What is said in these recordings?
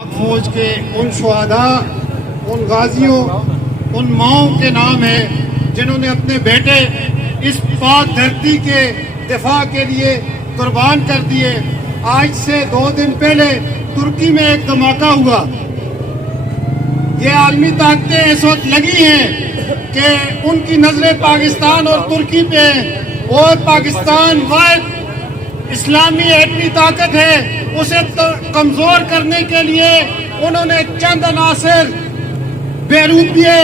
فوج کے ان شہداء، ان غازیوں، ان ماؤں کے نام ہیں جنہوں نے اپنے بیٹے اس پاک دھرتی کے دفاع کے لیے قربان کر دیے۔ آج سے 2 دن پہلے ترکی میں ایک دھماکہ ہوا۔ یہ عالمی طاقتیں اس وقت لگی ہیں کہ ان کی نظریں پاکستان اور ترکی پہ ہیں، اور پاکستان واحد اسلامی ایٹمی طاقت ہے، اسے کمزور کرنے کے لیے انہوں نے چند عناصر بیروتیے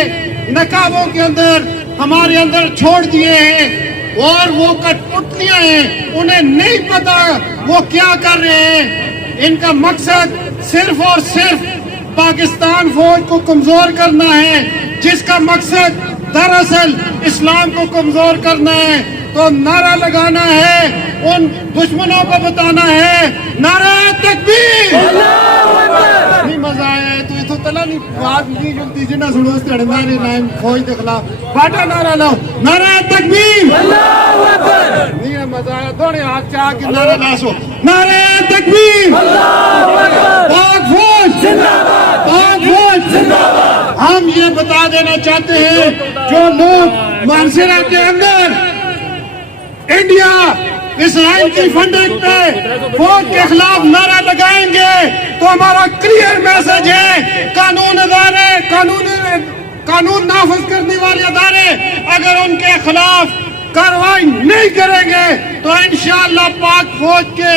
نقابوں کے اندر ہمارے اندر چھوڑ دیے ہیں، اور وہ کٹ پتلیاں ہیں، انہیں نہیں پتا وہ کیا کر رہے ہیں۔ ان کا مقصد صرف اور صرف پاکستان فوج کو کمزور کرنا ہے، جس کا مقصد دراصل اسلام کو کمزور کرنا ہے۔ تو نعرہ لگانا ہے، ان دشمنوں کو بتانا ہے، نعرہ تکبیر! نہیں مزہ آیا ہے تو اتو تلا نہیں بات نہیں جلتی جنہ سنو اس تڑنا نہیں لائن فوج دے خلاف باٹا نعرہ لاؤ، نعرہ تکبیر! نہیں مزہ آیا، دوڑے ہاتھ چاہ کے نعرہ لاسو، نعرہ تکبیر! پاک فوج! پاک فوج! ہم یہ بتا دینا چاہتے ہیں جو لوگ مانسرہ کے اندر انڈیا اسرائیل کی فنڈنگ پہ فوج کے خلاف نعرہ لگائیں گے تو ہمارا کلیئر میسج ہے، قانون ادارے، قانون نافذ کرنے والے ادارے اگر ان کے خلاف کارروائی نہیں کریں گے تو انشاءاللہ پاک فوج کے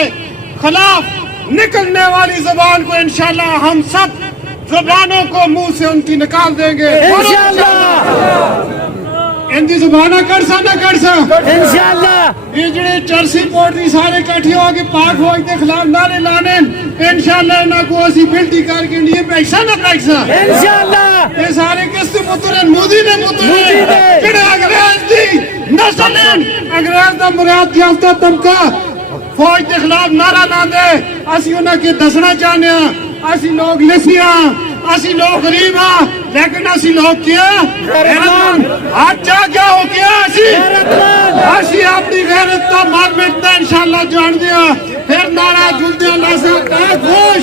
خلاف نکلنے والی زبان کو انشاءاللہ ہم سب زبانوں کو منہ سے ان کی نکال دیں گے انشاءاللہ۔ ان دی زبانہ کرسا نہ کرسا انشاءاللہ، یہ جڑے چرسی پورٹ دی سارے کٹھی ہو کے پاک فوج دے خلاف نعرے لانے انشاءاللہ انہاں کو اسی بلٹی کر کے لیے پیسہ نہ پیسہ انشاءاللہ۔ یہ سارے کس سے پتر ہیں؟ مودی نے پتر ہیں جڑے انگریز دی نسل ہیں، انگریز دا مراد یافتہ طبقہ فوج دے خلاف نعرہ لا دے۔ اسی انہاں کے دسنا چاہنے ہیں، اسی لوگ لسیاں، اسی لوگ غریب ہیں، لیکن اسی لوگ کیا غیرتمند آج چاہ کیا ہو کیا اسی اپنی غیرت تو مار بیٹھتا انشاءاللہ جان دیا۔ پھر نعرہ جل دیا اللہ سے پاک فوج